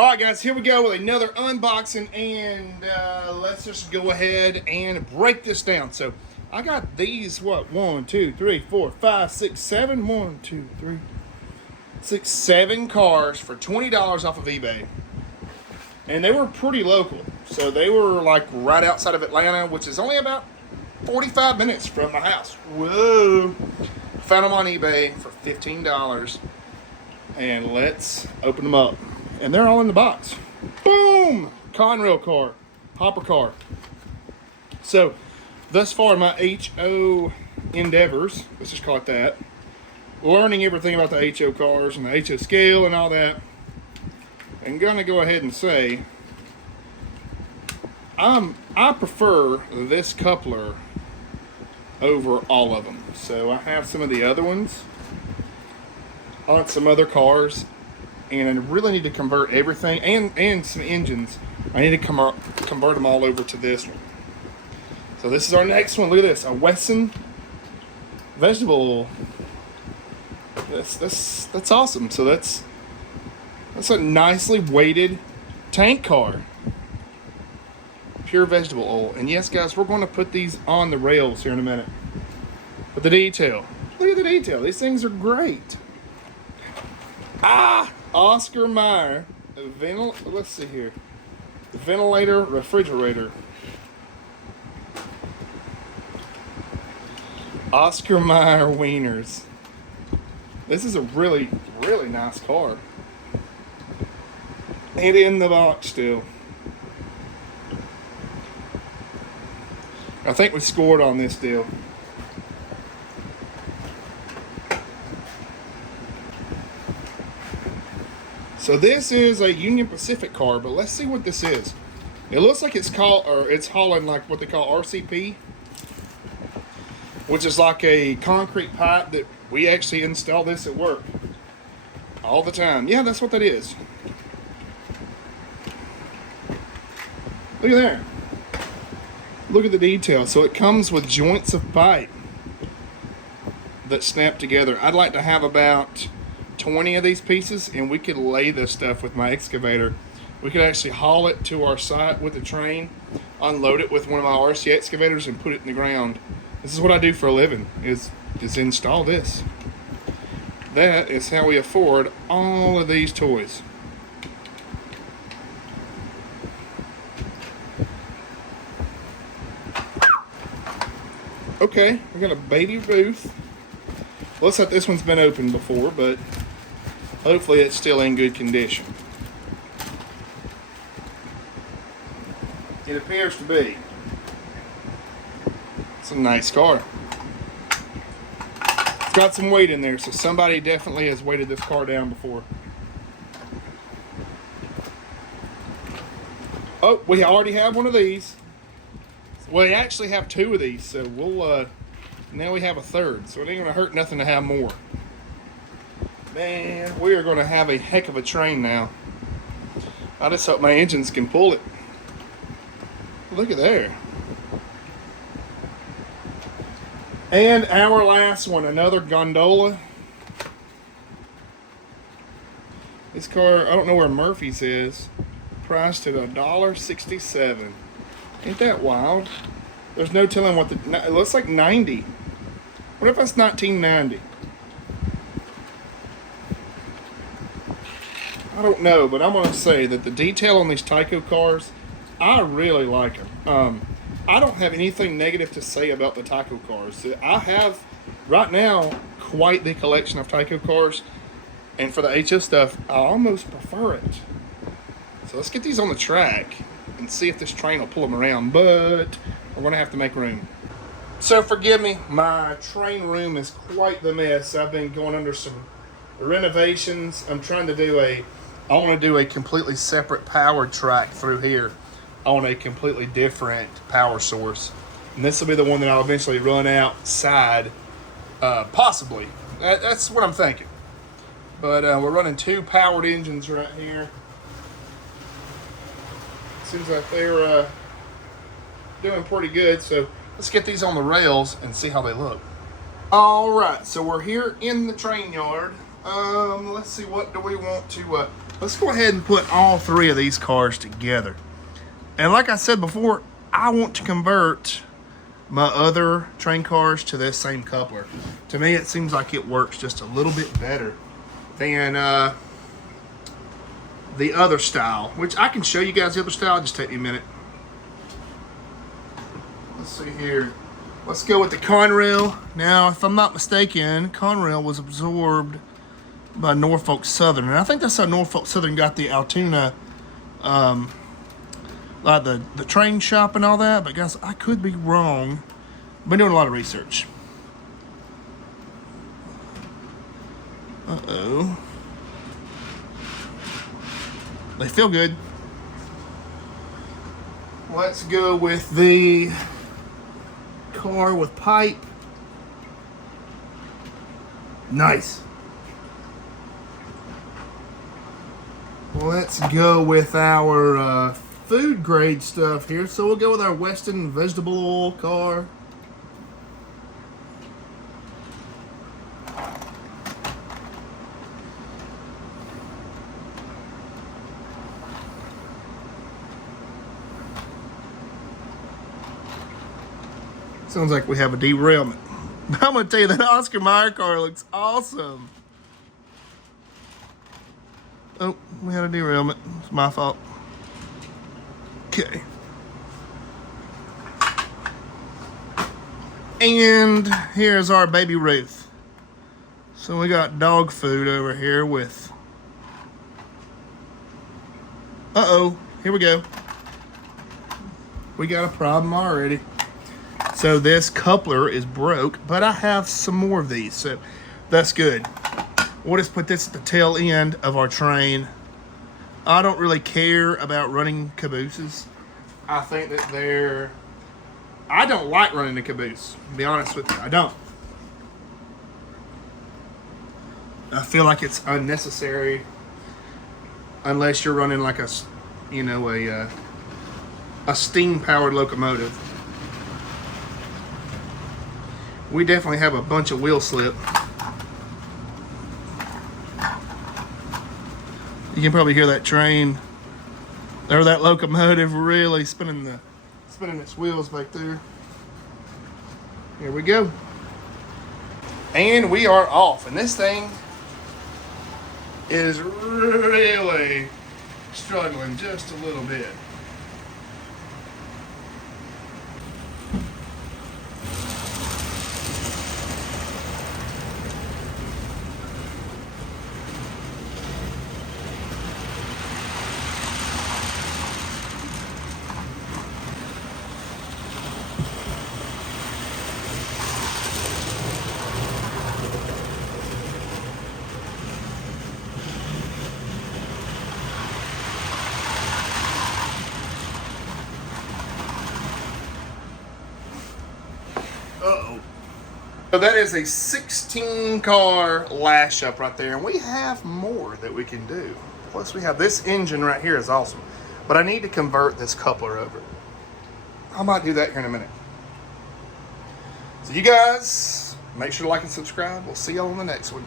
Alright guys, here we go with another unboxing, and let's just go ahead and break this down. So I got these, what, 1, 2, 3, 4, 5, 6, 7, 1, 2, 3, 6, 7 cars for $20 off of eBay. And they were pretty local. So they were like right outside of Atlanta, which is only about 45 minutes from my house. Whoa! Found them on eBay for $15. And let's open them up. And they're all in the box. Boom! Conrail car, hopper car. So, thus far my HO endeavors, let's just call it that, learning everything about the HO cars and the HO scale and all that, I'm gonna go ahead and say, I prefer this coupler over all of them. So I have some of the other ones on some other cars, and I really need to convert everything and some engines. I need to convert them all over to this one. So this is our next one. Look at this, a Wesson vegetable oil. That's awesome. So that's a nicely weighted tank car, pure vegetable oil. And yes, guys, we're going to put these on the rails here in a minute. But the detail, look at the detail. These things are great. Oscar Mayer, let's see here, ventilator refrigerator. Oscar Mayer wieners. This is a really, really nice car. And in the box still. I think we scored on this deal. So this is a Union Pacific car, but let's see what this is. It looks like it's hauling like what they call RCP, which is like a concrete pipe that we actually install this at work all the time. Yeah, that's what that is. Look at there. Look at the detail. So it comes with joints of pipe that snap together. I'd like to have about 20 of these pieces, and we could lay this stuff with my excavator. We could actually haul it to our site with the train, unload it with one of my RC excavators, and put it in the ground. This is what I do for a living, is install this. That is how we afford all of these toys. Okay, we got a baby Ruth. Looks like this one's been opened before, but hopefully it's still in good condition. It appears to be. It's a nice car. It's got some weight in there, so somebody definitely has weighted this car down before. Oh, we already have one of these. We actually have 2 of these, so we'll now we have a third, so it ain't gonna hurt nothing to have more. Man, we are going to have a heck of a train now. I just hope my engines can pull it. Look at there. And our last one, another gondola. This car, I don't know where Murphy's is. Priced at $1.67. Ain't that wild? There's no telling what it looks like 90. What if that's 1990? I don't know, but I'm going to say that the detail on these Tyco cars, I really like them. I don't have anything negative to say about the Tyco cars. I have, right now, quite the collection of Tyco cars. And for the HO stuff, I almost prefer it. So let's get these on the track and see if this train will pull them around. But we're going to have to make room. So forgive me, my train room is quite the mess. I've been going under some renovations. I'm trying to I want to do a completely separate power track through here on a completely different power source. And this will be the one that I'll eventually run outside, possibly. That's what I'm thinking. But we're running 2 powered engines right here. Seems like they're doing pretty good. So let's get these on the rails and see how they look. All right, so we're here in the train yard. Let's see, what do we want to let's go ahead and put all three of these cars together. And like I said before, I want to convert my other train cars to this same coupler. To me, it seems like it works just a little bit better than the other style, which I can show you guys the other style. Just take me a minute. Let's see here. Let's go with the Conrail. Now, if I'm not mistaken, Conrail was absorbed by Norfolk Southern, and I think that's how Norfolk Southern got the Altoona, like the train shop and all that. But guys, I could be wrong. I've been doing a lot of research. Uh-oh. They feel good. Let's go with the car with pipe. Nice. Let's go with our food grade stuff here. So we'll go with our Weston vegetable oil car. Sounds like we have a derailment. I'm gonna tell you that Oscar Mayer car looks awesome. Oh, we had a derailment. It's my fault. Okay. And here's our baby Ruth. So we got dog food over here with... Uh-oh, here we go. We got a problem already. So this coupler is broke, but I have some more of these, so that's good. We'll just put this at the tail end of our train. I don't really care about running cabooses. I think that I don't like running a caboose, to be honest with you. I don't. I feel like it's unnecessary unless you're running like a steam-powered locomotive. We definitely have a bunch of wheel slip. You can probably hear that train or that locomotive really spinning its wheels back there. Here we go. And we are off. And this thing is really struggling just a little bit. Uh-oh. So that is a 16 car lash up right there, and we have more that we can do. Plus we have this engine right here is awesome, but I need to convert this coupler over. I might do that here in a minute. So you guys, make sure to like and subscribe. We'll see y'all on the next one.